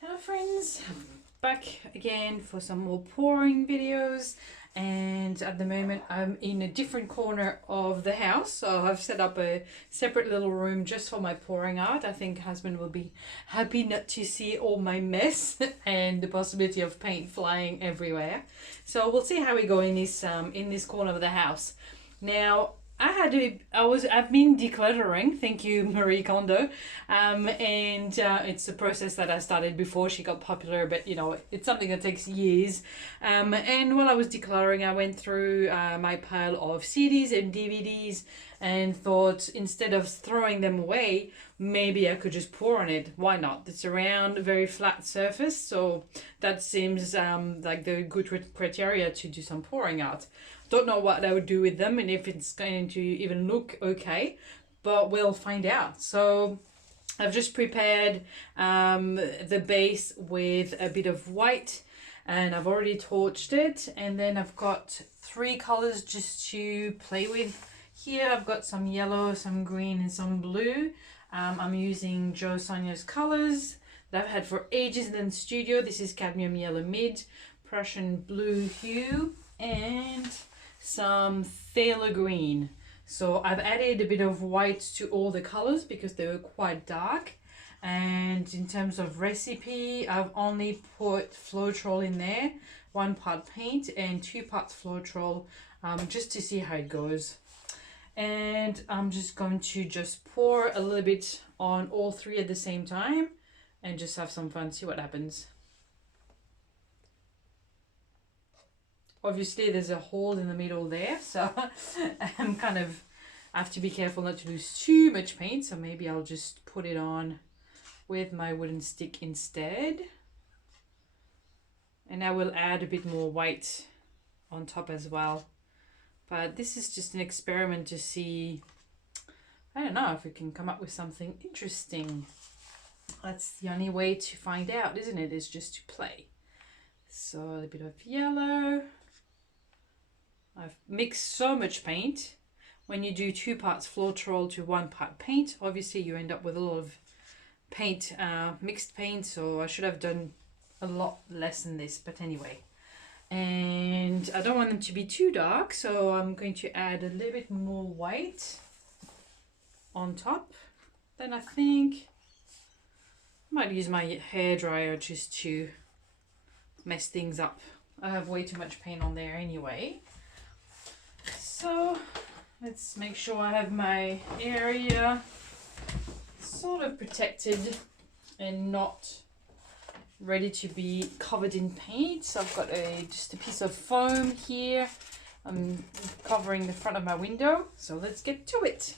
Hello friends, back again for some more pouring videos, and at the moment I'm in a different corner of the house, so I've set up a separate little room just for my pouring art. I think husband will be happy not to see all my mess and the possibility of paint flying everywhere. So we'll see how we go in this corner of the house. Now I've been decluttering, thank you Marie Kondo, and it's a process that I started before she got popular, but you know, it's something that takes years. And while I was decluttering, I went through my pile of CDs and DVDs and thought, instead of throwing them away, maybe I could just pour on it. Why not? It's a round, very flat surface, so that seems like the good criteria to do some pouring art. Don't know what I would do with them and if it's going to even look okay, but we'll find out. So I've just prepared the base with a bit of white, and I've already torched it, and then I've got 3 colors just to play with. Here I've got some yellow, some green and some blue. I'm using Joe Sonia's colors that I've had for ages in the studio. This is cadmium yellow mid, Prussian blue hue, and some phthalo green. So I've added a bit of white to all the colors because they were quite dark. And in terms of recipe, I've only put Floetrol in there, 1 part paint and 2 parts Floetrol, just to see how it goes. And I'm just going to just pour a little bit on all 3 at the same time and just have some fun, see what happens. Obviously there's a hole in the middle there, so I'm I have to be careful not to lose too much paint, so maybe I'll just put it on with my wooden stick instead. And I will add a bit more white on top as well. But this is just an experiment to see, I don't know, if we can come up with something interesting. That's the only way to find out, isn't it? Is just to play. So a bit of yellow. I've mixed so much paint. When you do 2 parts Floetrol to 1 part paint, obviously you end up with a lot of paint, mixed paint, so I should have done a lot less than this, but anyway. And I don't want them to be too dark, so I'm going to add a little bit more white on top. Then I think I might use my hairdryer just to mess things up. I have way too much paint on there anyway. So let's make sure I have my area sort of protected and not ready to be covered in paint. So I've got just a piece of foam here. I'm covering the front of my window. So let's get to it.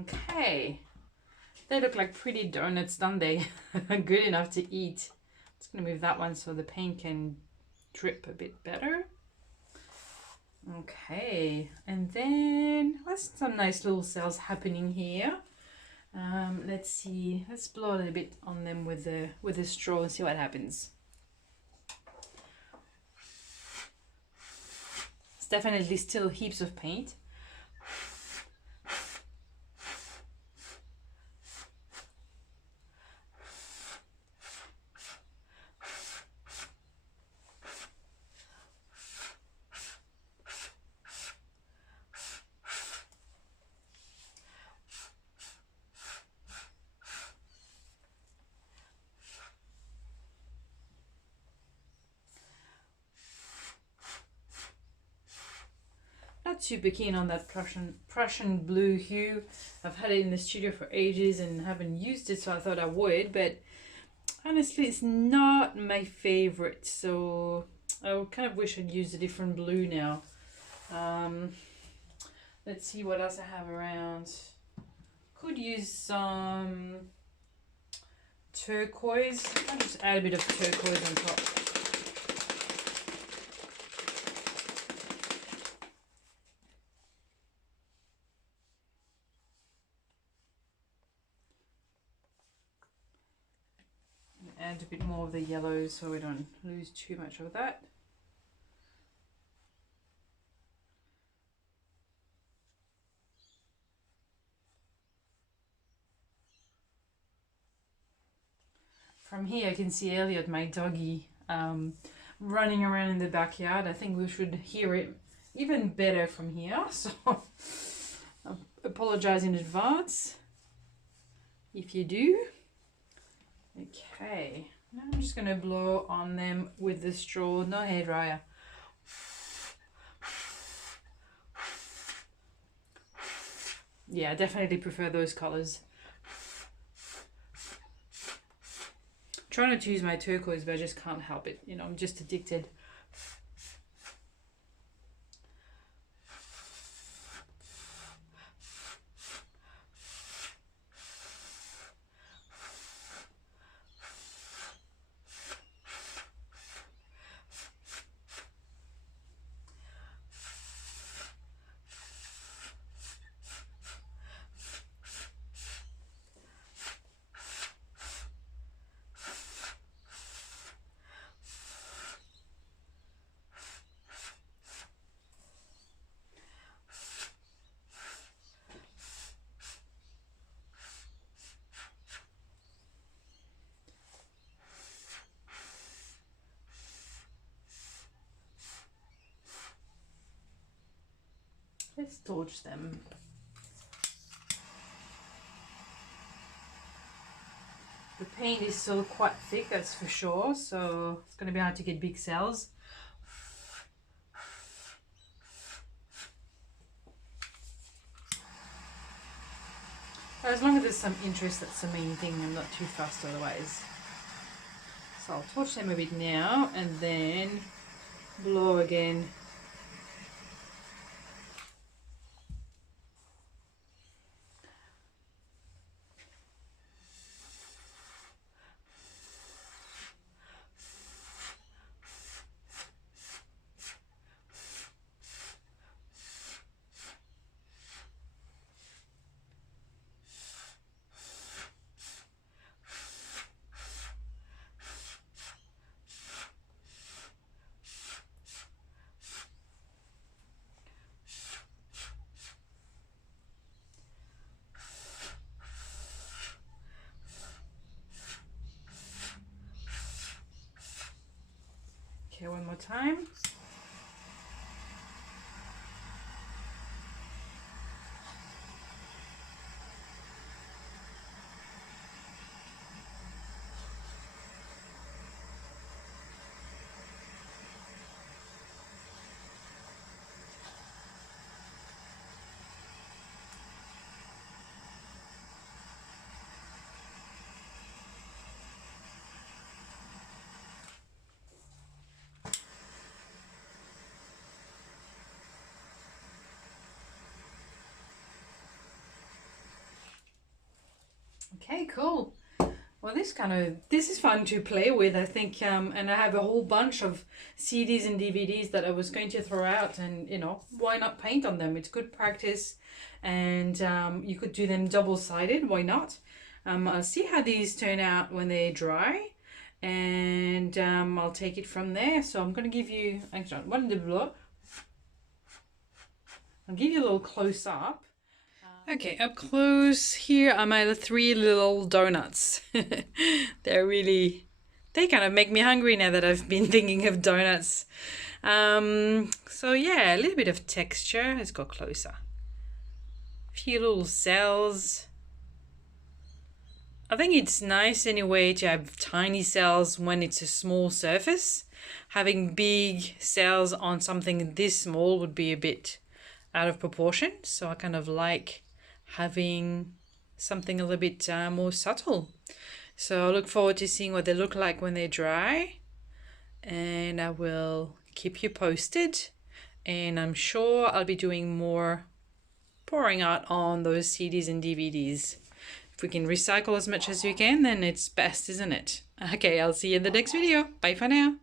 Okay, they look like pretty donuts, don't they? Good enough to eat. I'm just gonna move that one so the paint can drip a bit better. Okay, and then there's some nice little cells happening here. Let's see, let's blow a little bit on them with the straw and see what happens. It's definitely still heaps of paint. Not super keen on that Prussian blue hue. I've had it in the studio for ages and haven't used it, so I thought I would, but honestly it's not my favorite, so I kind of wish I'd used a different blue now. Let's see what else I have around. Could use some turquoise. I'll just add a bit of turquoise on top. Add a bit more of the yellow so we don't lose too much of that. From here I can see Elliot, my doggy, running around in the backyard. I think we should hear it even better from here, so I apologize in advance if you do. Okay, now I'm just going to blow on them with the straw, no hairdryer. Yeah, I definitely prefer those colors. Trying not to use my turquoise, but I just can't help it. You know, I'm just addicted. Let's torch them. The paint is still quite thick, that's for sure, so it's going to be hard to get big cells. But as long as there's some interest, that's the main thing. I'm not too fussed otherwise. So I'll torch them a bit now and then blow again. Okay, one more time. Okay, cool. Well, this is fun to play with, I think, and I have a whole bunch of CDs and DVDs that I was going to throw out, and you know, why not paint on them? It's good practice, and you could do them double-sided, why not? I'll see how these turn out when they dry, and I'll take it from there. So I'm going to give you, actually, one of the blow. I'll give you a little close-up. Okay, up close here are my 3 little donuts. They kind of make me hungry now that I've been thinking of donuts. So yeah, a little bit of texture. Let's go closer. A few little cells. I think it's nice anyway to have tiny cells when it's a small surface. Having big cells on something this small would be a bit out of proportion. So I kind of like having something a little bit more subtle. So I look forward to seeing what they look like when they're dry, and I will keep you posted. and I'm sure I'll be doing more pouring out on those CDs and DVDs. If we can recycle as much as we can, then it's best, isn't it? Okay, I'll see you in the next video. Bye for now.